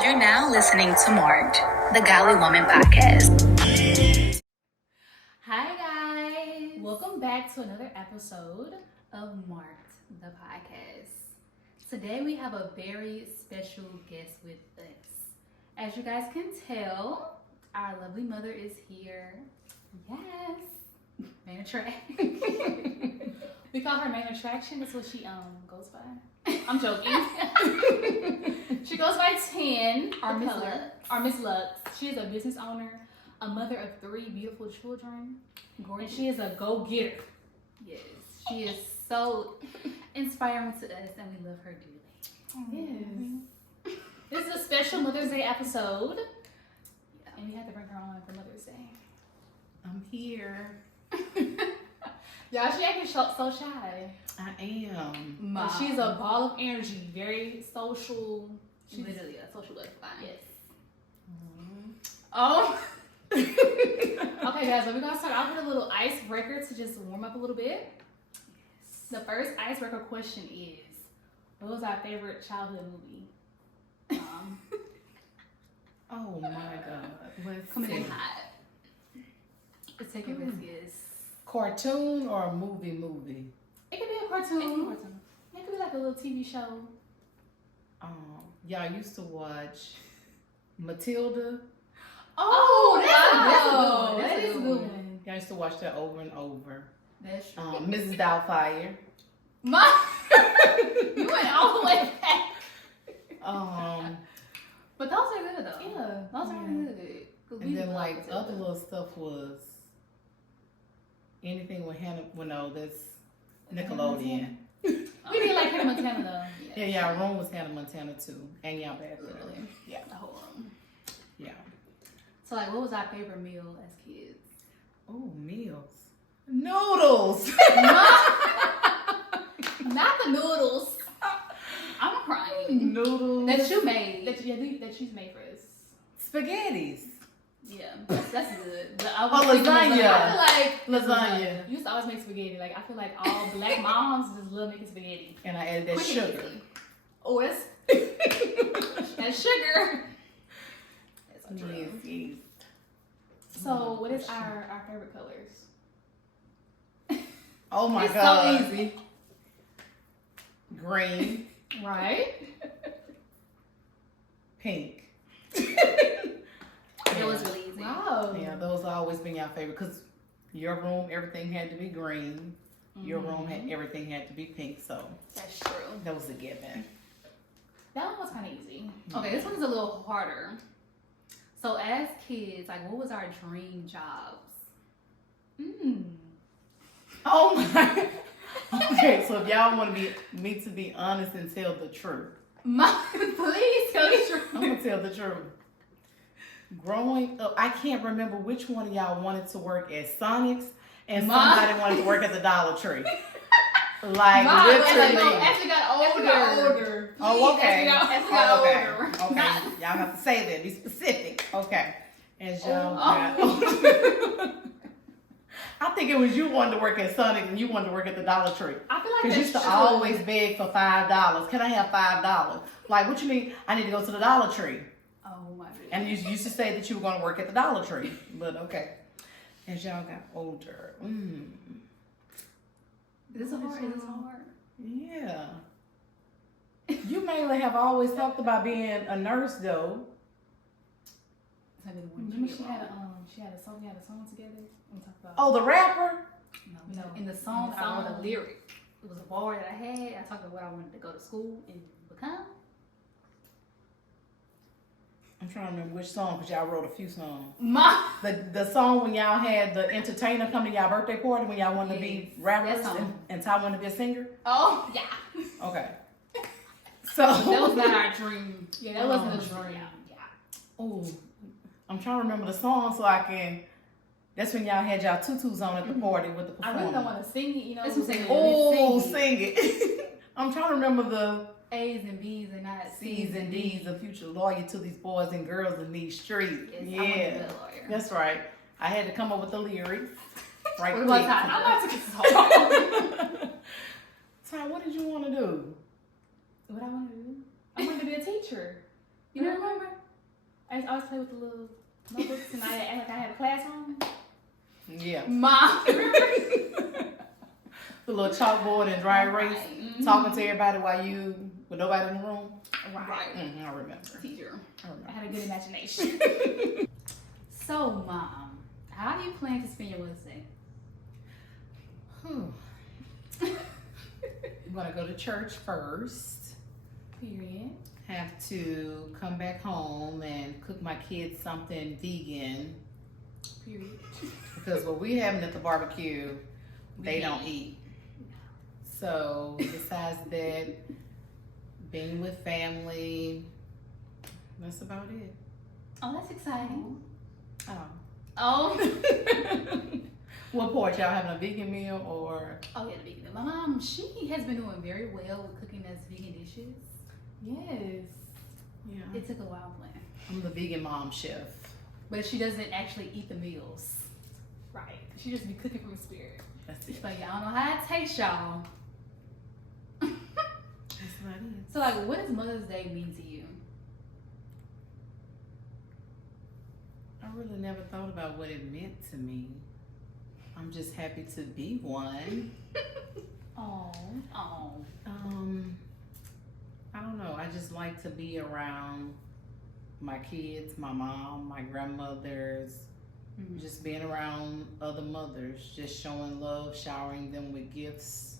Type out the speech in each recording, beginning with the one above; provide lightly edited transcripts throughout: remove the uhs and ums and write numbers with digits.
You're now listening to Marked, the Golly Woman podcast. Hi guys! Welcome back to another episode of Marked, the podcast. Today we have a very special guest with us. As you guys can tell, our lovely mother is here. Yes! Main attraction. We call her main attraction. That's what she goes by. I'm joking. She goes by 10, our Miss Luxxe. She is a business owner, a mother of 3 beautiful children, and she is a go-getter. Yes, she is so inspiring to us, and we love her dearly. Yes. This is a special Mother's Day episode, and we had to bring her on for Mother's Day. I'm here. Y'all, she acting so shy. I am. But she's a ball of energy, very social. She's Literally a social butterfly. Yes. Oh. Okay, guys, so we're going to start off with a little icebreaker to just warm up a little bit. Yes. The first icebreaker question is, what was our favorite childhood movie? Oh my God. Coming in hot. Let's take a risk. Yes. Cartoon or a movie? It could be a cartoon. It could be like a little TV show. Y'all used to watch Matilda. Oh, that's a good one. Y'all used to watch that over and over. That's true. Mrs. Doubtfire. You went all the way back. But those are good though. Yeah, those are good. And then like other little stuff was anything with Hannah. Well, no, that's Nickelodeon. We did like Hannah Montana though. Yeah, y'all room was Hannah Montana too, and y'all bathroom. Yeah, the whole room. Yeah. So like, what was our favorite meal as kids? Oh, meals. Noodles. Not the noodles. I'm crying. Noodles. That you made. That you made for us. Spaghettis. Yeah, that's good. But I lasagna. I feel like lasagna. You used to always make spaghetti. Like I feel like all black moms just love making spaghetti. And I added that sugar. Oh, that's sugar. That's so true. Yes. So, what is our favorite colors? Oh my it's God. So easy. Green. Right. Pink. It was really easy. Wow. Yeah, those always been your favorite because your room, everything had to be green. Your room everything had to be pink. So that's true. That was a given. That one was kind of easy. Okay, this one is a little harder. So as kids, like, what was our dream jobs? Oh my. Okay, so if y'all want me to be honest and tell the truth. Please tell the truth. I'm gonna tell the truth. Growing up, I can't remember which one of y'all wanted to work at Sonic's and somebody wanted to work at the Dollar Tree. Like literally. As we got older. Oh, okay. As we got okay. older. Okay. Y'all have to say that. Be specific. Okay. As y'all got I think it was you wanted to work at Sonic and you wanted to work at the Dollar Tree. I feel like because you used to always beg for $5. Can I have $5? Like, what you mean? I need to go to the Dollar Tree. Oh my goodness. And you used to say that you were going to work at the Dollar Tree. But okay. As y'all got older. Is this hard? Yeah. You mainly have always talked about being a nurse though. Remember she had a song together? Oh, the rapper? No. In the song, I wrote a lyric. It was a bar that I had. I talked about what I wanted to go to school and become. I'm trying to remember which song because y'all wrote a few songs. The song when y'all had the entertainer come to y'all birthday party when y'all wanted to be rappers and Ty wanted to be a singer? Oh, yeah. Okay. So that was not our dream. Yeah, that wasn't a dream. Yeah. Oh, I'm trying to remember the song so I can. That's when y'all had y'all tutus on at the party with the performance. I really don't want to sing it, you know. Sing it. I'm trying to remember the A's and B's and not C's and D's, a future lawyer to these boys and girls in these streets. Yes, yeah, I want to be a lawyer. That's right. I had to come up with the lyrics. Right. I'm about to get this whole. Ty, what did you want to do? What I want to do? I wanted to be a teacher. You don't remember? I always play with the little notebooks and I act like I had a class on. Yeah. Mom. The little chalkboard and dry erase, Mm-hmm. talking to everybody with nobody in the room. Right. Mm-hmm, I remember. Teacher. I remember. I had a good imagination. So, Mom, how do you plan to spend your Wednesday? I'm gonna go to church first. Period. Have to come back home and cook my kids something vegan. Period. Because what we having at the barbecue, they don't eat. So besides that, being with family, that's about it. Oh, that's exciting. Oh. Oh. What part? Y'all having a vegan meal or? Oh, yeah, the vegan. My mom, she has been doing very well with cooking us vegan dishes. Yes. Yeah. It took a while plan. I'm the vegan mom chef. But she doesn't actually eat the meals. Right. She just be cooking from spirit. That's it. She's like, y'all know how it tastes, y'all. That's about it. So, like, what does Mother's Day mean to you? I really never thought about what it meant to me. I'm just happy to be one. Oh. I don't know. I just like to be around my kids, my mom, my grandmothers, just being around other mothers, just showing love, showering them with gifts.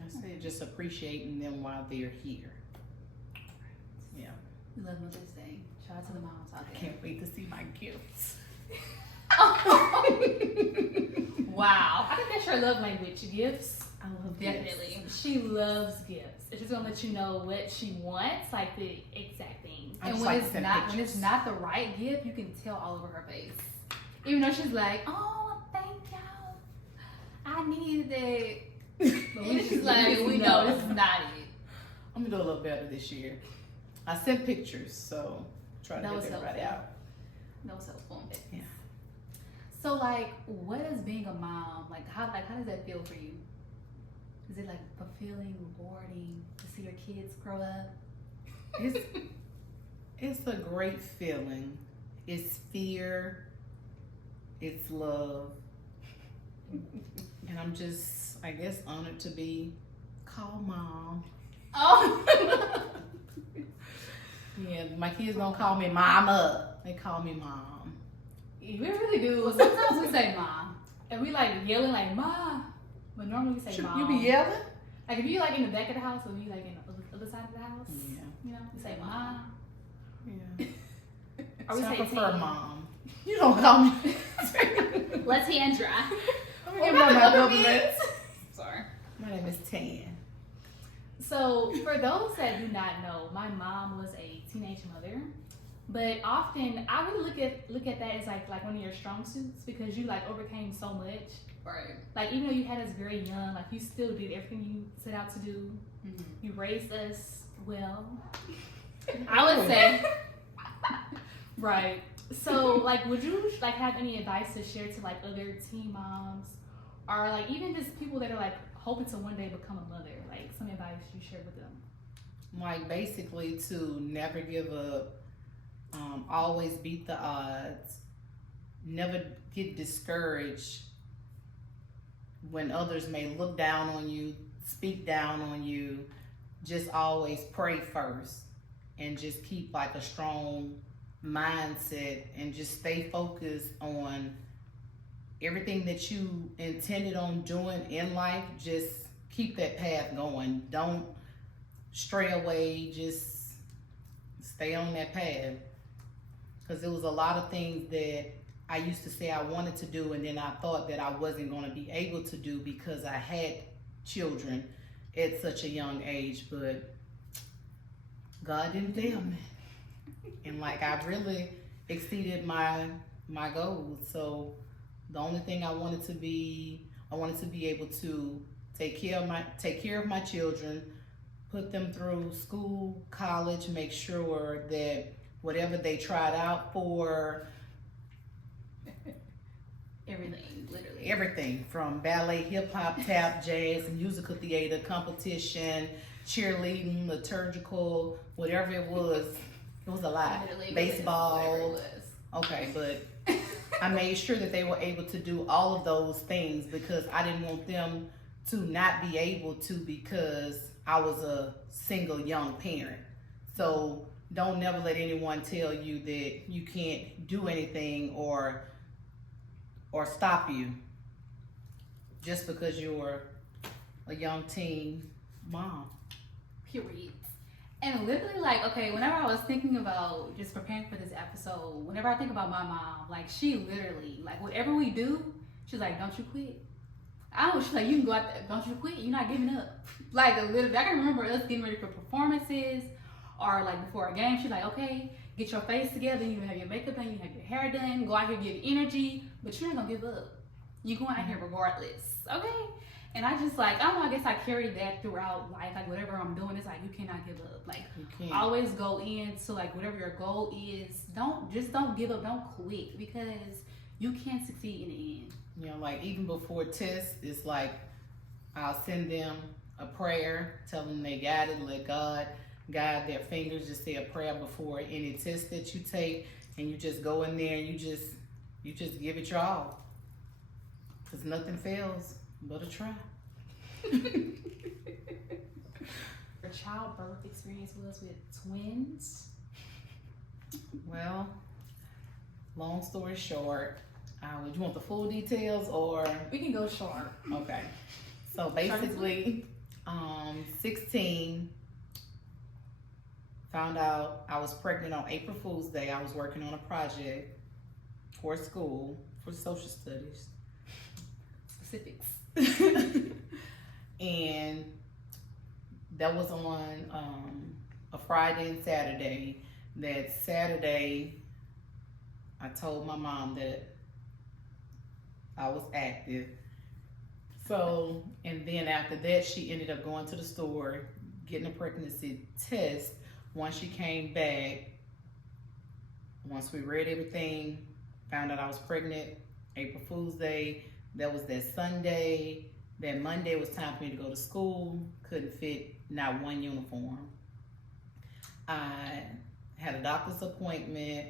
That's it. Just appreciating them while they're here. Yeah. We love Mother's Day. Shout out to the moms out I there. can't wait to see my gifts. Wow. I think that's your love language. Gifts. I love Definitely. gifts. She loves gifts. It's just gonna let you know what she wants, like the exact thing. I And just when like it's to send not pictures. the right gift, you can tell all over her face. Even though she's like, oh, thank y'all. I needed that. But we just like, we know this is not it. I'm gonna do a little better this year. I sent pictures, so try to That was help everybody helpful. out. That was helpful. Yeah. So like, what is being a mom? How does that feel for you? Is it like fulfilling, rewarding to see your kids grow up? It's a great feeling. It's fear. It's love. And I'm just, I guess, honored to be called mom. Oh. Yeah, my kids don't call me mama. They call me mom. We really do. Well, sometimes we say mom, and we like yelling like ma, but normally we say mom. You be yelling? Like if you like in the back of the house, or you like in the other side of the house, Yeah. you know, we say mom. Yeah. Or we So I say prefer T. mom. You don't call me. Let's hand dry. Let me give my government. Sorry. My name is Tan. So for those that do not know, my mom was a teenage mother. But often I really look at that as like one of your strong suits because you like overcame so much. Right. Like even though you had us very young, like you still did everything you set out to do. Mm-hmm. You raised us well. I would say. Right. So like would you like have any advice to share to like other teen moms or like even just people that are like hoping to one day become a mother? Like some advice you share with them. Like basically to never give up. Always beat the odds. Never get discouraged when others may look down on you, speak down on you. Just always pray first and just keep like a strong mindset and just stay focused on everything that you intended on doing in life. Just keep that path going. Don't stray away. Just stay on that path. Because there was a lot of things that I used to say I wanted to do, and then I thought that I wasn't going to be able to do because I had children at such a young age. But God didn't fail me, and like I really exceeded my goals. So the only thing I wanted to be able to take care of my children, put them through school, college, make sure that whatever they tried out for, Everything, literally. everything from ballet, hip hop, tap, jazz, musical theater, competition, cheerleading, liturgical, whatever it was, It was a lot. Literally, Baseball. whatever it was. Okay, but I made sure that they were able to do all of those things because I didn't want them to not be able to because I was a single young parent. So don't never let anyone tell you that you can't do anything or stop you just because you're a young teen mom. Period. And literally, like, okay, whenever I was thinking about just preparing for this episode, whenever I think about my mom, like, she literally, like, whatever we do, she's like, don't you quit. She's like, you can go out there, don't you quit, you're not giving up. Like, literally, I can remember us getting ready for performances or, like, before a game, she's like, okay, get your face together, you have your makeup done, you have your hair done, go out here, give energy, but you're not gonna give up. You're going out here regardless, okay? And I just like, I don't know, I guess I carried that throughout life. Like, whatever I'm doing, it's like, you cannot give up. Like, always go into, like, whatever your goal is. Don't give up. Don't quit because you can succeed in the end. You know, like, even before tests, it's like, I'll send them a prayer, tell them they got it, let God guide their fingers. Just say a prayer before any test that you take, and you just go in there and you just give it your all. Because nothing fails but a try. Your childbirth experience was with twins? Well, long story short, would you want the full details or? We can go short. Okay. So basically, 16, found out I was pregnant on April Fool's Day. I was working on a project for school for social studies. Specifics. And that was on a Friday and Saturday. That Saturday, I told my mom that I was active. So, and then after that, she ended up going to the store, getting a pregnancy test. Once she came back, once we read everything, found out I was pregnant, April Fool's Day. That was that Sunday. That Monday was time for me to go to school. Couldn't fit not one uniform. I had a doctor's appointment,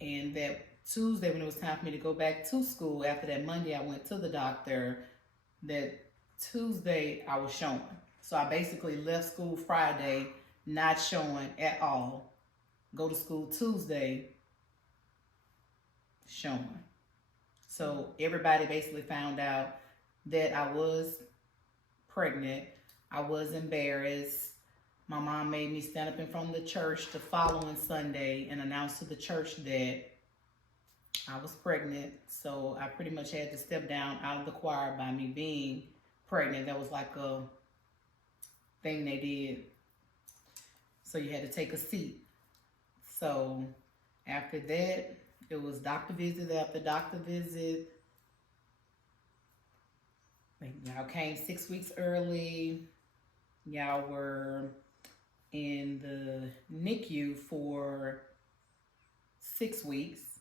and that Tuesday when it was time for me to go back to school, after that Monday I went to the doctor. That Tuesday I was showing. So I basically left school Friday not showing at all. Go to school Tuesday showing. So everybody basically found out that I was pregnant. I was embarrassed. My mom made me stand up in front of the church the following Sunday and announce to the church that I was pregnant. So I pretty much had to step down out of the choir by me being pregnant. That was like a thing they did. So you had to take a seat. So after that, it was doctor visit after doctor visit. Y'all came 6 weeks early. Y'all were in the NICU for 6 weeks.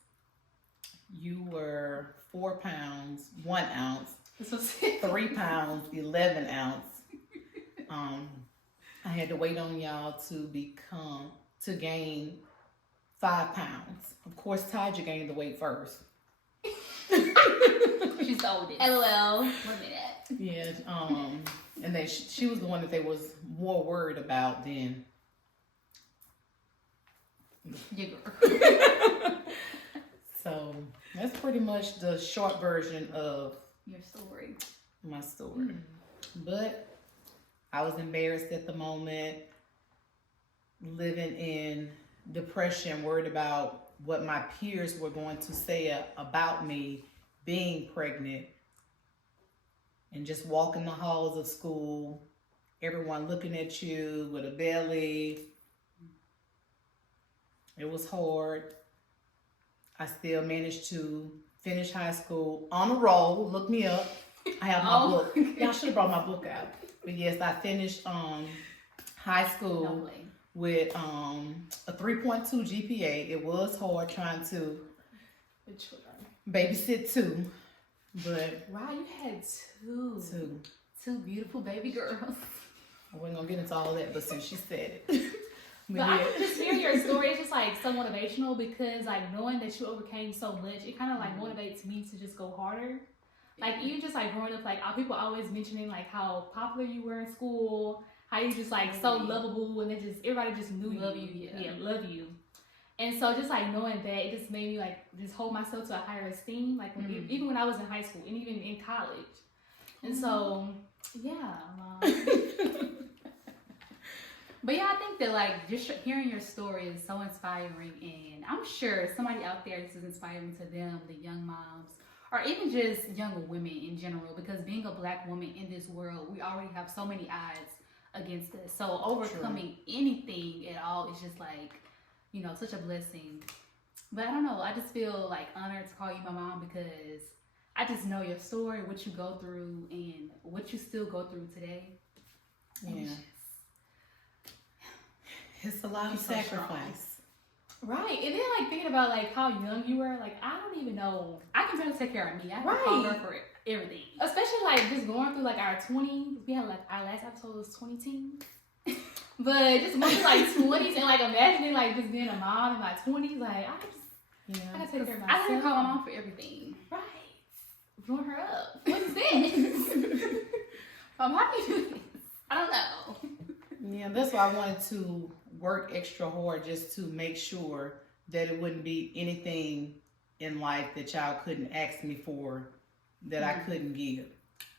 You were 4 pounds, 1 ounce, 3 pounds, 11 ounce. I had to wait on y'all to gain 5 pounds. Of course, Taja gained the weight first. She's the oldest. LOL. 1 minute. Yeah, and then she was the one that they was more worried about than Your girl. So that's pretty much the short version of your story. My story. But I was embarrassed at the moment, living in depression, worried about what my peers were going to say about me being pregnant. And just walking the halls of school, everyone looking at you with a belly. It was hard. I still managed to finish high school on a roll. Look me up. I have my book. Y'all should have brought my book out. But yes, I finished high school with a 3.2 GPA. It was hard trying to babysit 2. But wow, you had two beautiful baby girls. I wasn't gonna get into all that, but since she said it. But I can just hear your story. It's just like so motivational because like knowing that you overcame so much, it kind of like motivates me to just go harder. Like even just like growing up, like people always mentioning like how popular you were in school, how you just like so lovable, and everybody just knew love you, love you. And so just like knowing that, it just made me like just hold myself to a higher esteem. Like even when I was in high school and even in college. And so yeah. But yeah, I think that like just hearing your story is so inspiring, and I'm sure somebody out there this is inspiring to them, the young moms, or even just young women in general, because being a Black woman in this world, we already have so many odds against us. So overcoming anything at all is just like, you know, such a blessing. But I don't know, I just feel like honored to call you my mom because I just know your story, what you go through, and what you still go through today. Yeah. It's a lot of sacrifice. Right. And then like thinking about like how young you were, like I don't even know. I can barely take care of me. I have to call her for everything. Especially like just going through like our 20s. We had like our last episode was 20 teens. But just going through like 20s and like imagining like just being a mom in my 20s, like I gotta take care of myself. I gotta call my mom for everything. Right. Blowing her up. What is this? How do you do this? I don't know. Yeah, that's why I wanted to work extra hard just to make sure that it wouldn't be anything in life that y'all couldn't ask me for that I couldn't give.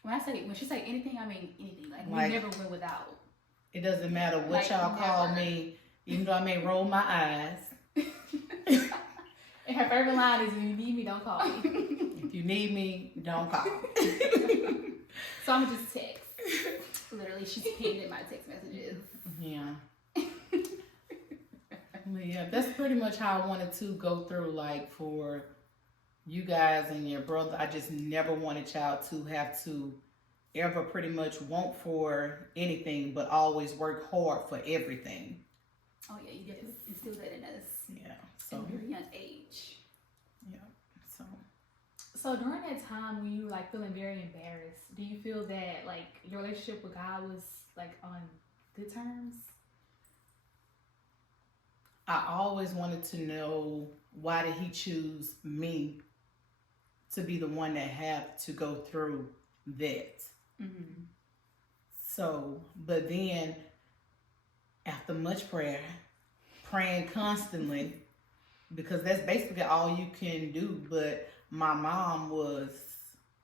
When she say anything, I mean anything. Like we never went without. It doesn't matter what like, y'all call me, even though I may roll my eyes. And her favorite line is, if you need me, don't call me. If you need me, don't call. So I'm gonna just text. Literally, she's pinned in my text messages. Yeah. Yeah, that's pretty much how I wanted to go through, like, for you guys and your brother. I just never wanted y'all to have to ever pretty much want for anything, but always work hard for everything. Oh, yeah, you get to instill that in us. Yeah. So, at a very young age. Yeah. So during that time when you were, like, feeling very embarrassed, do you feel that, like, your relationship with God was, like, on good terms? I always wanted to know, why did he choose me to be the one that had to go through that? Mm-hmm. So, but then after much prayer, praying constantly, because that's basically all you can do. But my mom was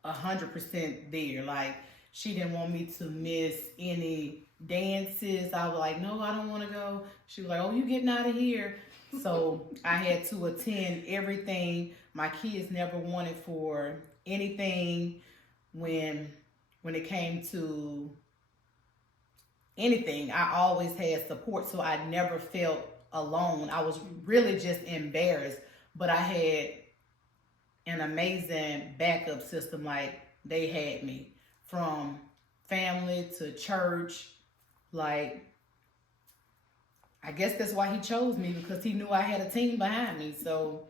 100% there. Like, she didn't want me to miss any dances. I was like, no, I don't want to go. She was like, oh, you getting out of here. So I had to attend everything. My kids never wanted for anything when it came to anything. I always had support, so I never felt alone. I was really just embarrassed, but I had an amazing backup system. Like, they had me from family to church. Like, I guess that's why he chose me, because he knew I had a team behind me. So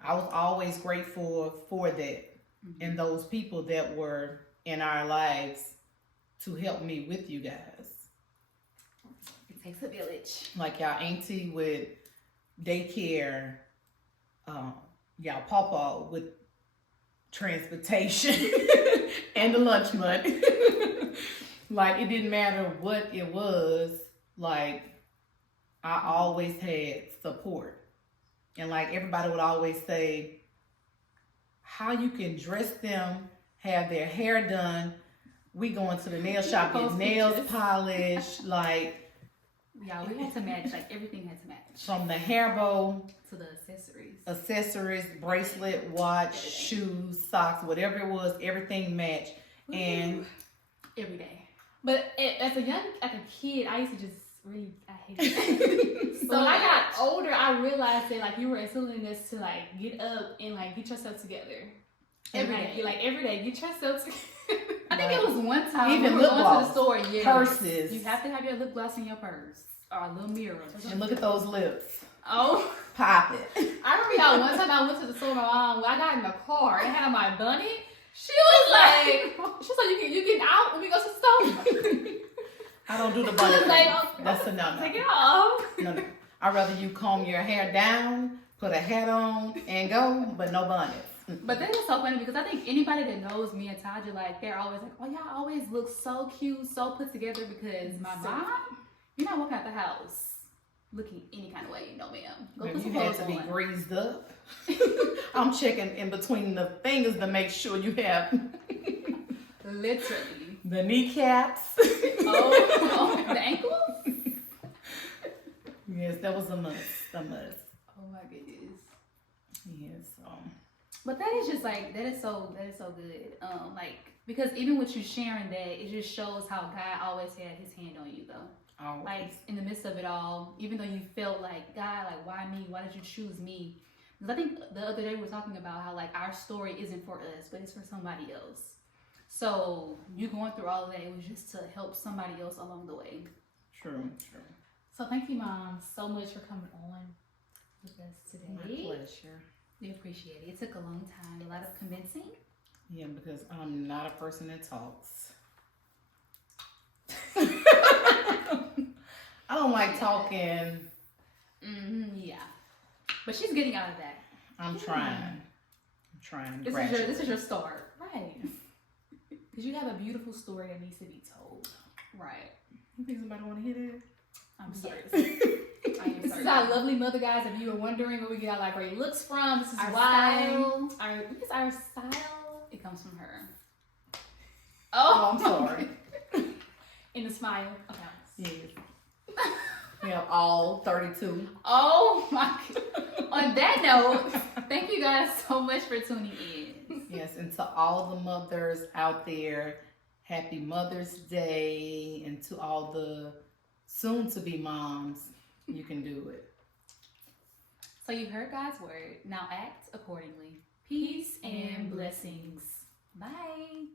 I was always grateful for that, and those people that were in our lives to help me with you guys. It takes a village. Like y'all auntie with daycare, y'all papa with transportation and the lunch money. Like, it didn't matter what it was, like, I always had support. And like, everybody would always say, how you can dress them, have their hair done, we going to the nail shop, get nails polished, like. Yeah, we had to match, like everything had to match. From the hair bow to the accessories, bracelet, watch, shoes, socks, whatever it was, everything matched. Ooh. And every day. But as a kid, I used to just really, I hated it. So when I got older, I realized that like you were instilling this to like get up and like get yourself together. Every day, get yourself together. I think it was one time even we were going to the store. Yes. Purses. You have to have your lip gloss in your purse or a little mirror. And look at those lips. Oh, pop it. I remember y'all one time I went to the store with my mom. When I got in the car and had on my bunny. She was like, you getting out when we go to the store? I don't do the bunny thing. Like, That's a no. Take it off. No. I'd rather you comb your hair down, put a hat on, and go, but no bonnets. But that is so funny because I think anybody that knows me and Taja, like, they're always like, oh, y'all always look so cute, so put together because my mom, you're not walking out the house looking any kind of way, no ma'am. Go put some you had clothes to be on. greased up. I'm checking in between the fingers to make sure you have Literally. the kneecaps. Oh, the ankles? Yes, that was a must. Oh my goodness. Yes. But that is just like that is so good. Like because even with you sharing that, it just shows how God always had His hand on you though. Always. Like in the midst of it all, even though you felt like God, like why me? Why did you choose me? Because I think the other day we were talking about how like our story isn't for us, but it's for somebody else. So you going through all of that, it was just to help somebody else along the way. True. So thank you, Mom, so much for coming on with us today. My pleasure. We appreciate it. It took a long time, a lot of convincing. Yeah, because I'm not a person that talks. I don't like talking. Yeah. But she's getting out of that. I'm trying. This is your start. Right. Because you have a beautiful story that needs to be told. Right. You think somebody want to hear that? I'm sorry. Yes. This is our lovely mother, guys. If you were wondering where we get our like great looks from, this is Our why. style. Our style. It comes from her. Oh, I'm sorry. In the smile. Okay. Yes. We have all 32. Oh my God. On that note, thank you guys so much for tuning in. Yes, and to all the mothers out there, happy Mother's Day. And to all the soon-to-be moms, you can do it. So you heard God's word. Now act accordingly. Peace and blessings. Bye.